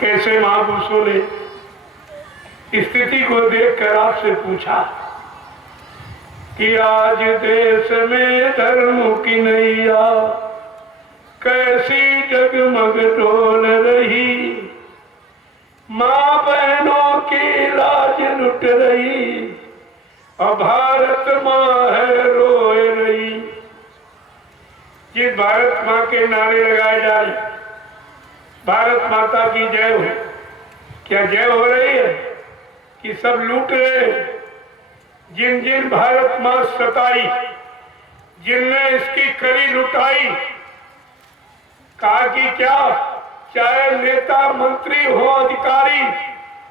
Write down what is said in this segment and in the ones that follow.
कैसे महापुरुषों ने स्थिति को देखकर आपसे पूछा कि आज देश में धर्म की नैया कैसी जगमग डोल रही, माँ बहनों की लाज लुट रही और भारत माँ है रोए रही। जिस भारत माँ के नारे लगाए जा रहे, भारत माता की जय हो, क्या जय हो रही है कि सब लूट रहे? जिन जिन भारत माँ सताई, जिनने इसकी कड़ी लुटाई, कहा कि क्या चाहे नेता मंत्री हो अधिकारी,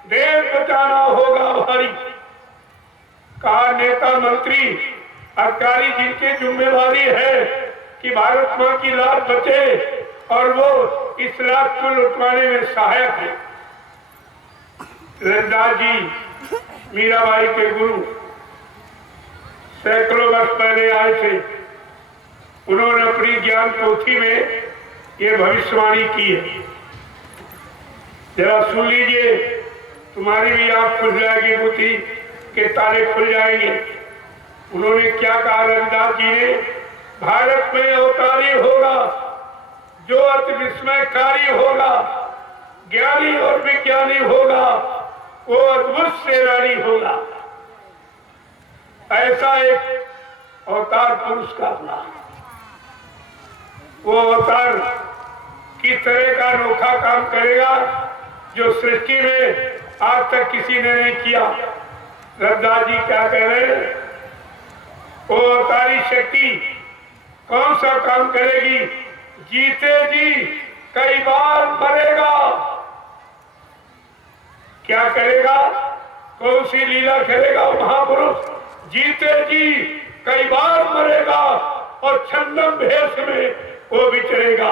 देश बचाना होगा भारी। कहा नेता मंत्री अधिकारी जिनकी जिम्मेदारी है कि भारत माँ की लाज बचे और वो इस लाज को लुटवाने में सहायक है। रविदास जी मीराबाई के गुरु सैकड़ों वर्ष पहले आए थे। उन्होंने अपनी ज्ञान पोथी में ये भविष्यवाणी की है, जरा सुन लीजिए, तुम्हारी भी आंख खुल जाएगी, बुद्धि के ताले खुल जाएंगे। उन्होंने क्या कहा रविदास जी ने? भारत में अवतारी होगा जो अति विस्मयकारी होगा, ज्ञानी और विज्ञानी होगा, वो अद्भुत सेनानी होगा। ऐसा एक अवतार पुरुष का अपना, वो अवतार किस तरह का अनोखा काम करेगा जो सृष्टि में आज तक किसी ने नहीं किया। रविदास जी क्या कह रहे हैं? वो अवतारी शक्ति कौन सा काम करेगी? जीते जी कई बार मरेगा। क्या करेगा? कौन सी लीला करेगा महापुरुष? जीते जी कई बार मरेगा और छंदम भेष में वो विचरेगा।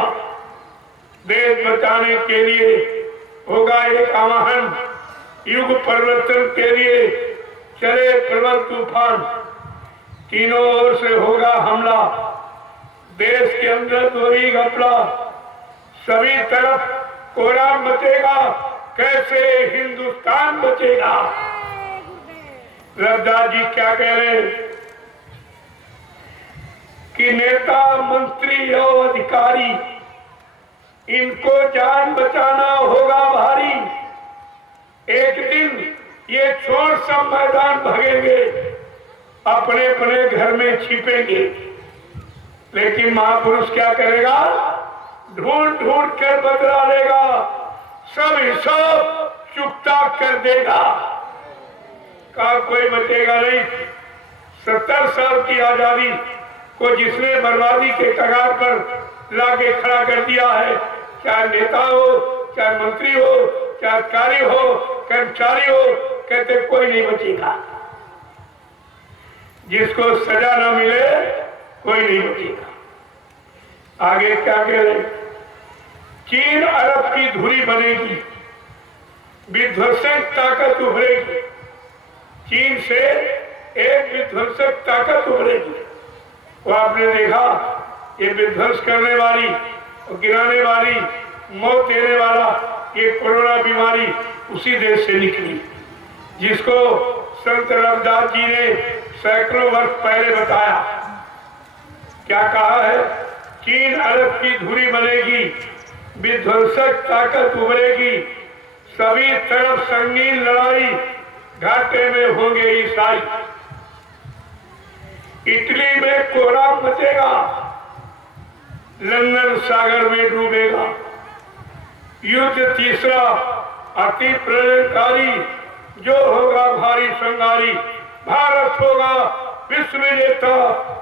देश बचाने के लिए होगा एक आवाहन, युग परिवर्तन के लिए चले प्रबल तूफान, तीनों ओर से होगा हमला, देश के अंदर दोहरी घपला, सभी तरफ कोहराम मचेगा, कैसे हिंदुस्तान बचेगा। रविदास जी क्या कह रहे हैं कि नेता मंत्री और अधिकारी, इनको जान बचाना होगा भारी। एक दिन ये छोड़ सब मैदान भगेंगे, अपने अपने घर में छिपेंगे, लेकिन महापुरुष क्या करेगा? ढूंढ ढूंढ कर बदला लेगा, सब हिसाब चुकता कर देगा। का कोई बचेगा नहीं। 70 साल की आजादी को जिसने बर्बादी के कगार पर लाके खड़ा कर दिया है, चाहे नेता हो, चाहे मंत्री हो, चाहे अधिकारी हो, कर्मचारी हो, कहते कोई नहीं बचेगा। जिसको सजा न मिले कोई नहीं बचेगा। आगे क्या कह रहे? चीन अरब की धुरी बनेगी, विध्वंसक ताकत उभरेगी। चीन से एक विध्वंसक ताकत उभरेगी। वो आपने देखा, ये विध्वंस करने वाली और गिराने वाली, मौत देने वाला ये कोरोना बीमारी उसी देश से निकली, जिसको संत रविदास जी ने सैकड़ों वर्ष पहले बताया। क्या कहा है? चीन अरब की धुरी बनेगी, विध्वंसक ताकत उभरेगी, सभी तरफ संगीन लड़ाई, घाटे में होंगे ईसाई। इटली में कोहराम मचेगा, लंदन सागर में डूबेगा। युद्ध तीसरा अति प्रलयकारी, जो होगा भारी संगारी। भारत होगा विश्व विजेता,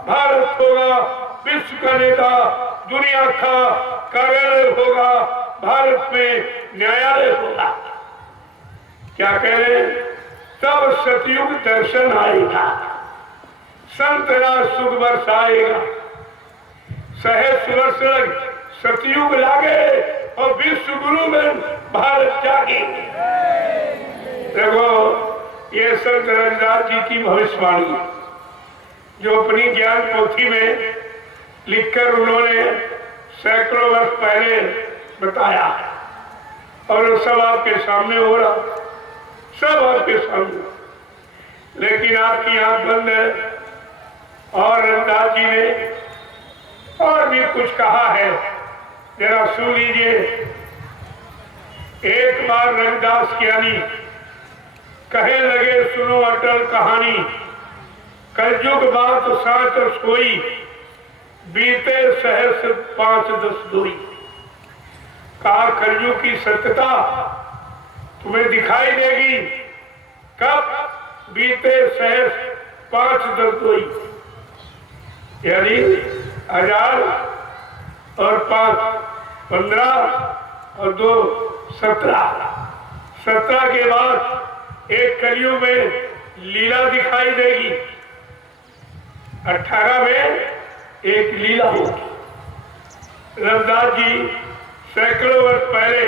भारत होगा विश्व का नेता, दुनिया का कार्यालय होगा, भारत में न्यायालय होगा। क्या कह रहे? तब सतयुग दर्शन आएगा, संत राज सुख वर्ष आएगा, सहज वर्ष लग सतयुग लागे और विश्व गुरु में भारत जागे। देखो, ये संत रविदास जी की भविष्यवाणी जो अपनी ज्ञान पोथी में लिखकर उन्होंने सैकड़ों वर्ष पहले बताया, और वो सब आपके सामने हो रहा, सब आपके सामने, लेकिन आपकी आंख बंद है। और रविदास जी ने और भी कुछ कहा है, जरा सुन लीजिए। एक बार रविदास ज्ञानी कहे लगे, सुनो अटल कहानी, कलयुग बात साच सोई, बीते सहस 5-10 दोई। कहा कलयुग की सत्यता तुम्हें दिखाई देगी कब? बीते सहस 5-10 दोई, यानी 1000 और 5 15 और 2 17। 17 के बाद एक कलयुग में लीला दिखाई देगी, 18 में एक लीला होगी। रविदास जी सैकड़ों वर्ष पहले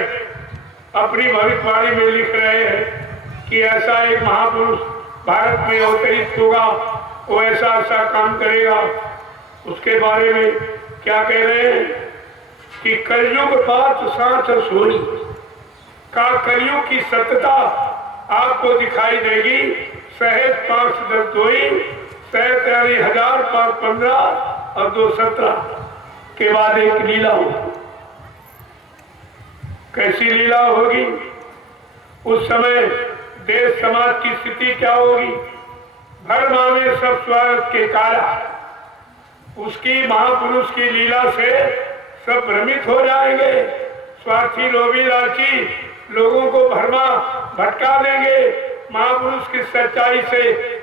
अपनी भविष्यवाणी में लिख रहे हैं कि ऐसा एक महापुरुष भारत में अवतरित होगा, वो ऐसा ऐसा काम करेगा। उसके बारे में क्या कह रहे हैं कि कलयुग बात साथ सोई, का कलयुग की सत्यता आपको दिखाई देगी। सहज 5-10 दोई, सहज यानी 1000 5 15 और 2 17 के बाद एक लीला होगी। कैसी लीला होगी? उस समय देश समाज की स्थिति क्या होगी? भरमा में सब स्वार्थ के कारा, उसकी महापुरुष की लीला से सब भ्रमित हो जाएंगे। स्वार्थी लोभी लालची लोगों को भरमा भटका देंगे, महापुरुष की सच्चाई से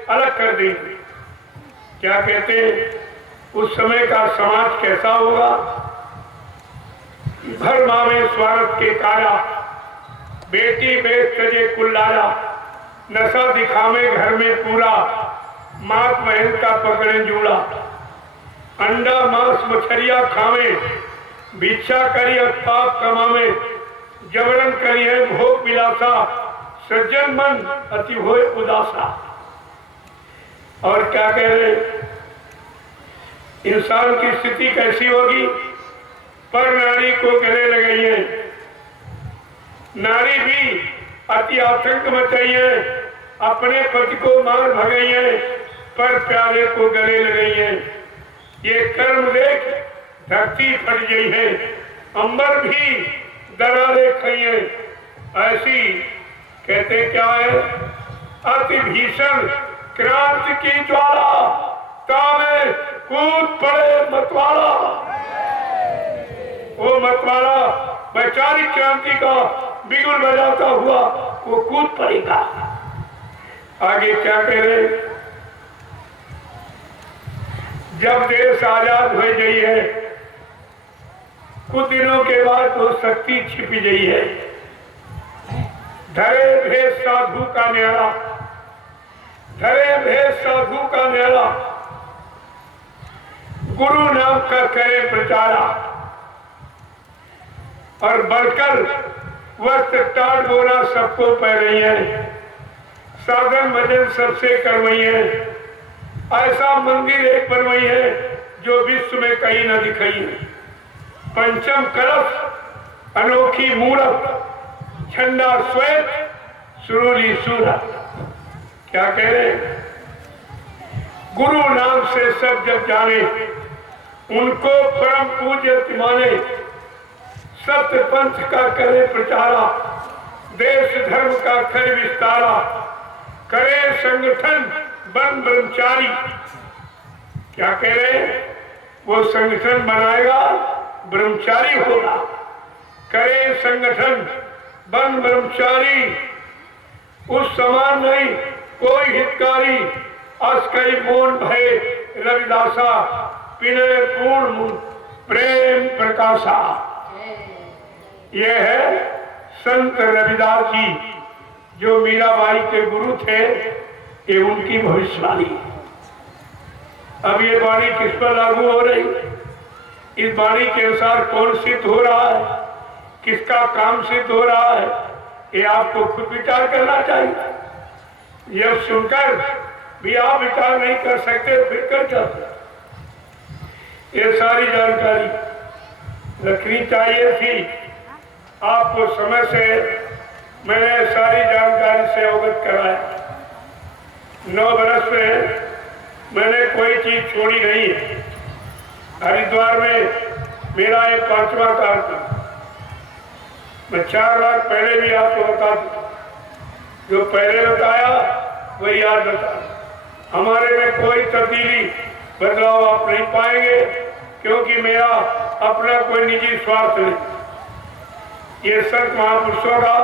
अलग कर देंगे। क्या कहते हैं उस समय का समाज कैसा होगा? भरमा में स्वार्थ के काया, बेटी बेच तजे कुल्लाया, नशा दिखावे घर में पूरा, मात बहन का पकड़े जूड़ा, अंडा मांस मछलिया खावे, भिक्षा करी पाप कमावे, जबरन करिए भोग विलासा, सज्जन मन अति होए उदासा। और क्या कह रहे, इंसान की स्थिति कैसी होगी? पर नारी को गले लगाइए, नारी भी अति आतंक मचाइए, अपने पति को मार भगाइए, पर प्यारे को गले लगाइए। ये कर्म देख धरती फट गई है, अंबर भी दरारे खाइए। ऐसी कहते क्या है? अति भीषण क्रांति की ज्वाला, तामे कूद पड़े मतवाला। वो मतवाला वैचारिक क्रांति का बिगुल बजाता हुआ वो कूद पड़ेगा। आगे क्या कह रहे? जब देश आजाद हो गई है, कुछ दिनों के बाद वो शक्ति छिप गई है। धरे भेद साधु का न्यारा, धरे भेद साधु का न्यारा, गुरु नाम का करे प्रचारा, और बढ़कर वस्त्र टाट गोरा सबको पह रही है, साधन भजन सबसे कर रही है। ऐसा मंदिर एक बनवाई है जो विश्व में कहीं न दिखाई है। पंचम कलश अनोखी मूरत, झंडा श्वेत सुरूली सूरत। क्या कह रहे? गुरु नाम से सब जब जाने, उनको परम पूज्य माने, सत्य पंथ का करे प्रचारा, देश धर्म का करे विस्तारा, करे संगठन बन ब्रह्मचारी। क्या कह रहे? वो संगठन बनाएगा, ब्रह्मचारी होगा। करे संगठन बन ब्रह्मचारी, उस समान नहीं कोई हितकारी, अस्कई मोन भय रविदासा, विनय पूर्ण प्रेम प्रकाशा। यह है संत रविदास जी जो मीराबाई के गुरु थे, ये उनकी भविष्यवाणी। अब ये वाणी किस पर लागू हो रही? इस वाणी के अनुसार कौन सिद्ध हो रहा है, किसका काम सिद्ध हो रहा है, ये आपको खुद विचार करना चाहिए। यह सुनकर भी आप विचार नहीं कर सकते, फिर कर जाते। ये सारी जानकारी रखनी चाहिए थी, आपको समय से मैंने सारी जानकारी से अवगत कराया। 9 बरस में मैंने कोई चीज छोड़ी नहीं है। हरिद्वार में मेरा एक 5वां कार्यक्रम, मैं 4 बार पहले भी आपको बता दूं, जो पहले बताया वही आज बता। हमारे में कोई तब्दीली बदलाव आप नहीं पाएंगे, क्योंकि मेरा अपना कोई निजी स्वार्थ नहीं। ये संत महापुरुषों का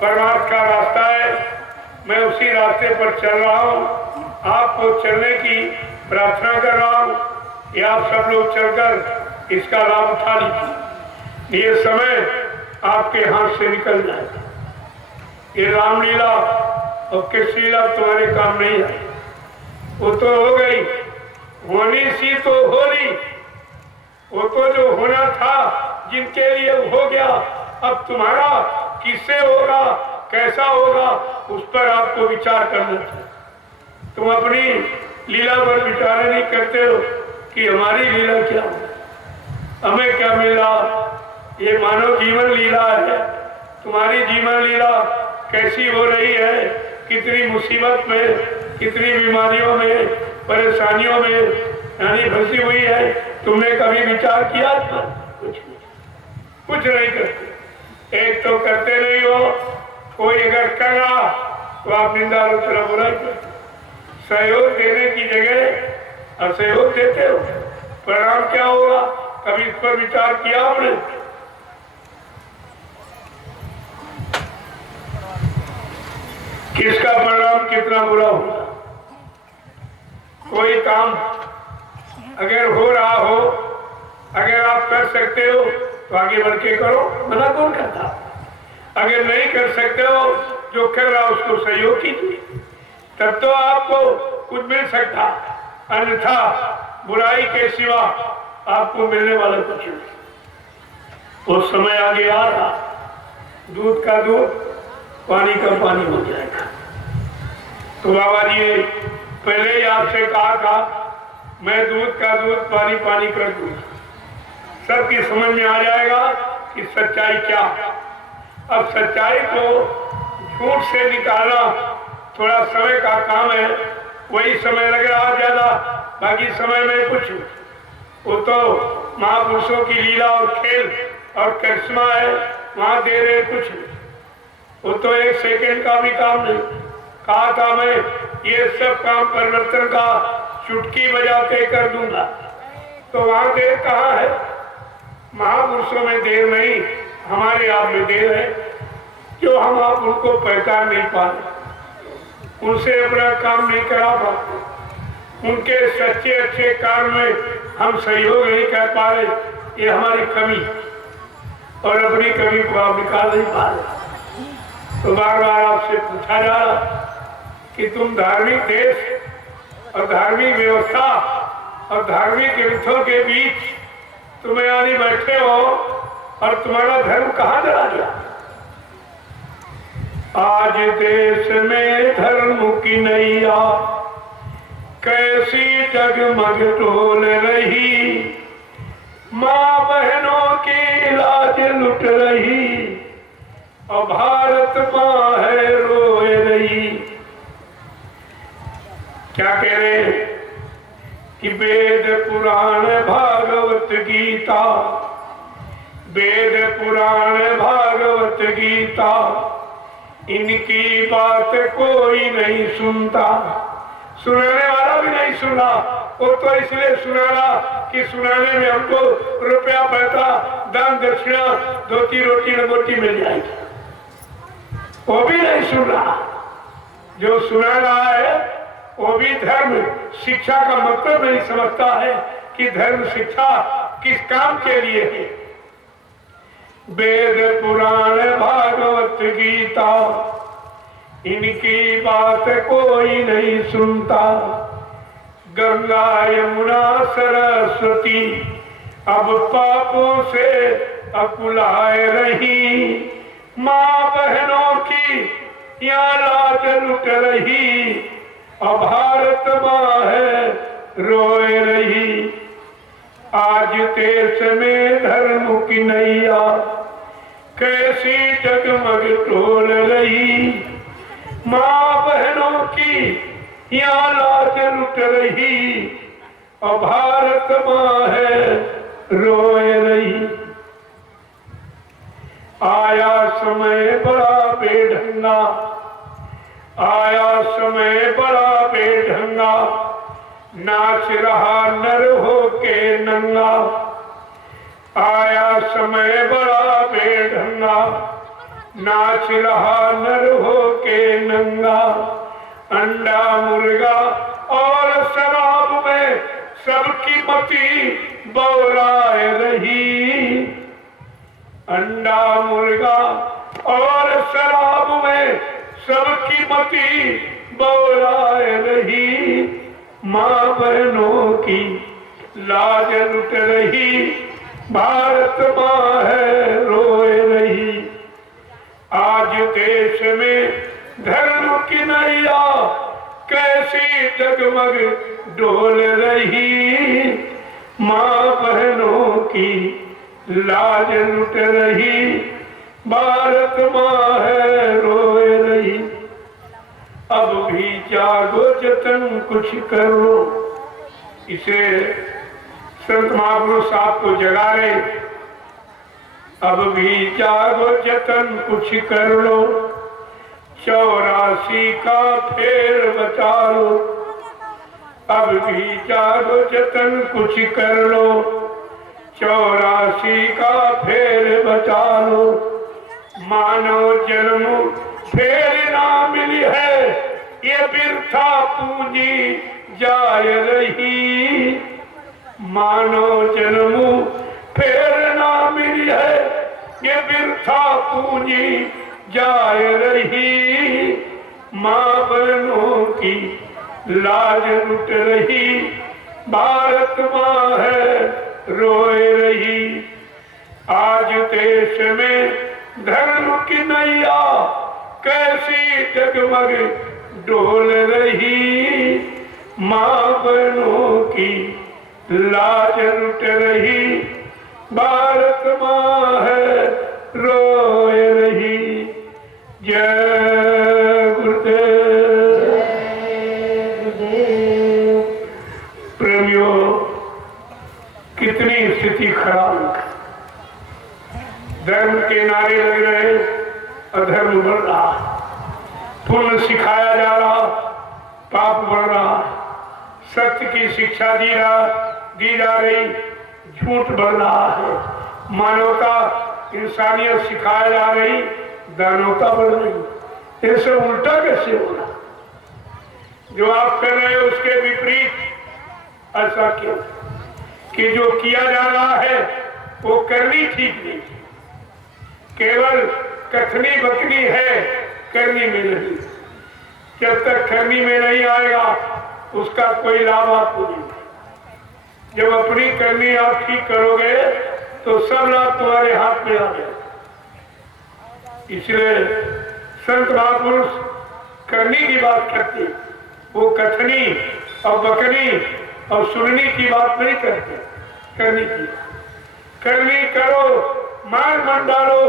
परमार्थ का रास्ता है, मैं उसी रास्ते पर चल रहा हूँ। आपको चलने की प्रार्थना कर रहा हूँ कि आप सब लोग चलकर इसका लाभ उठा लीजिए। ये समय आपके हाथ से निकल जाए। ये रामलीला और कृष्ण लीला तुम्हारे काम नहीं है। वो तो हो गई, होनी सी तो होली, वो तो जो होना था जिनके लिए हो गया। अब तुम्हारा किससे होगा, कैसा होगा, उस पर आपको विचार करना चाहिए। तुम अपनी लीला पर विचार नहीं करते हो कि हमारी लीला क्या हो, हमें क्या मिला। ये मानव जीवन लीला है, तुम्हारी जीवन लीला कैसी हो रही है, कितनी मुसीबत में, कितनी बीमारियों में, परेशानियों में यानी फंसी हुई है। तुमने कभी विचार किया था? कुछ नहीं करते। एक तो करते नहीं हो, कोई अगर कर रहा तो आप निंदा आलोचना बुराई करते। सहयोग देने की जगह असहयोग देते हो, परिणाम क्या होगा? कभी इस पर विचार किया आपने? किसका परिणाम कितना बुरा होगा? कोई काम अगर हो रहा हो, अगर आप कर सकते हो तो आगे बढ़ के करो, मना कौन करता? अगर नहीं कर सकते हो, जो कर रहा उसको सहयोग कीजिए, तब तो आपको कुछ मिल सकता। अन्यथा बुराई के सिवा आपको मिलने वाला कुछ नहीं। वो समय आगे आ रहा, दूध का दूध, पानी का पानी हो जाएगा। तो बाबा जी ने पहले ही आपसे कहा था, मैं दूध का दूध, पानी पानी कर दूंगा। सबकी समझ में आ जाएगा कि सच्चाई क्या। अब सच्चाई को झूठ से निकालना थोड़ा समय का काम है, वही समय लग रहा ज्यादा, बाकी समय में कुछ वो तो महापुरुषों की लीला और खेल और करिश्मा है, वहां दे रहे कुछ नहीं। वो तो 1 सेकेंड का भी काम नहीं। कहा था मैं ये सब काम परिवर्तन का चुटकी बजाते कर दूंगा, तो वहां देर कहाँ है? महापुरुषों में देर नहीं, हमारे आप में देर है, जो हम आप उनको पहचान नहीं पा रहे, उनसे अपना काम नहीं करा पाते, उनके सच्चे अच्छे काम में हम सहयोग नहीं कर पा रहे। ये हमारी कमी, और अपनी कमी को आप निकाल नहीं पा रहे। तो बार बार आपसे पूछा जा रहा कि तुम धार्मिक देश और धार्मिक व्यवस्था और धार्मिक ग्रंथों के बीच तुम्हें आने बैठे हो, और तुम्हारा धर्म कहाँ चला गया? आज देश में धर्म की नैया कैसी जगमग डोल रही, माँ बहनों की लाज लुट रही, और भारत माँ है रोए रही। क्या कह रहे हैं कि वेद पुराण भागवत गीता, वेद पुराण भागवत गीता, इनकी बात कोई नहीं सुनता। सुनाने वाला भी नहीं सुना, वो तो इसलिए सुनाना कि सुनाने में हमको रुपया पैसा दान दक्षिणा धोती रोटी लंगोटी मिल जाएगी, वो भी नहीं सुन रहा। जो सुना रहा है वो भी धर्म शिक्षा का मतलब नहीं समझता है कि धर्म शिक्षा किस काम के लिए है। वेद पुराण भागवत गीता, इनकी बात कोई नहीं सुनता। गंगा यमुना सरस्वती अब पापों से अकुलाए रही, माँ बहनों की यहाँ लाज लुट रही, और भारत माँ है रोए रही। आज देश में धर्म की नैया कैसी जगमग डोल रही, माँ बहनों की यहाँ लाज लुट रही, और भारत माँ है रोए रही। आया समय बड़ा बेढंगा, आया समय बड़ा बेढंगा, नाच रहा नर हो के नंगा। आया समय बड़ा बेढंगा, नाच रहा नर हो के नंगा। अंडा मुर्गा और शराब में सबकी मती बौराए रही। अंडा मुर्गा और शराब में सबकी मती बौराए रही, माँ बहनों की लाज लुट रही, भारत माँ है रोए रही। आज देश में धर्म की नैया कैसी जगमग डोल रही, माँ बहनों की लाज लुट रही, भारत माँ है रोए रही। अब भी जागो जतन कुछ करो, इसे संत महापुरुष साहब को जगा रहे। अब भी जागो जतन कुछ कर लो, 84 का फेर बचा लो। अब भी जागो जतन कुछ कर लो, 84 का फेर बचा लो। मानव जन्म फेर ना मिली है, ये बिरथा पूंजी जाय रही। मानव जन्म फेर ना मिली है, ये बिरथा पूंजी जाय रही। माँ बहनों की लाज लुट रही, भारत माँ है रोए रही। आज देश में धर्म की नैया कैसी जगमग डोल रही, माँ बहनों की लाज लुट रही, भारत माँ है रोए रही। जय गुरुदेव। प्रेमियों, कितनी स्थिति खराब, धर्म के नारे लग रहे, अधर्म बढ़ रहा, पुण्य सिखाया जा रहा, पाप बढ़ रहा, सत्य की शिक्षा दी जा रही, झूठ बढ़ रहा है, मानवता इंसानियत सिखाया जा रही, दानवता बढ़ रही। ये सब उल्टा कैसे हो रहा? जो आप कर रहे हो उसके विपरीत। ऐसा क्यों कि जो किया जा रहा है वो करनी ठीक नहीं, केवल कथनी बकनी है, करनी में नहीं। जब तक करनी में नहीं आएगा उसका कोई लाभ आपको नहीं। जब अपनी करनी आप ठीक करोगे तो सब लाभ तुम्हारे हाथ में आ जाए। इसलिए संत महापुरुष करनी की बात करते, वो कथनी और बकनी और सुननी की बात नहीं करते, करनी की। करनी करो, मार मंडालो,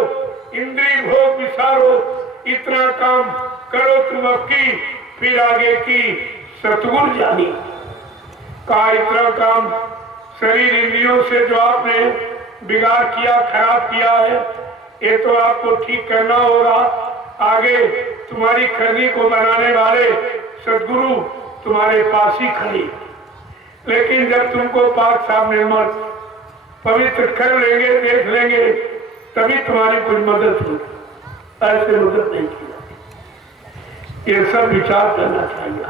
इंद्री भोग विसारो, इतना काम करो तुम अब की, फिर आगे की सतगुरु जानी। का इतना काम शरीर इंद्रियों से जो आपने बिगाड़ किया, खराब किया है, ये तो आपको ठीक करना होगा। आगे तुम्हारी करनी को बनाने वाले सदगुरु तुम्हारे पास ही खड़ी। लेकिन जब तुमको पाक साफ निर्मल पवित्र कर लेंगे, देख लेंगे, तभी तुम्हारी कुछ मदद होगी। ऐसे मदद नहीं की। ये सब विचार करना चाहिए।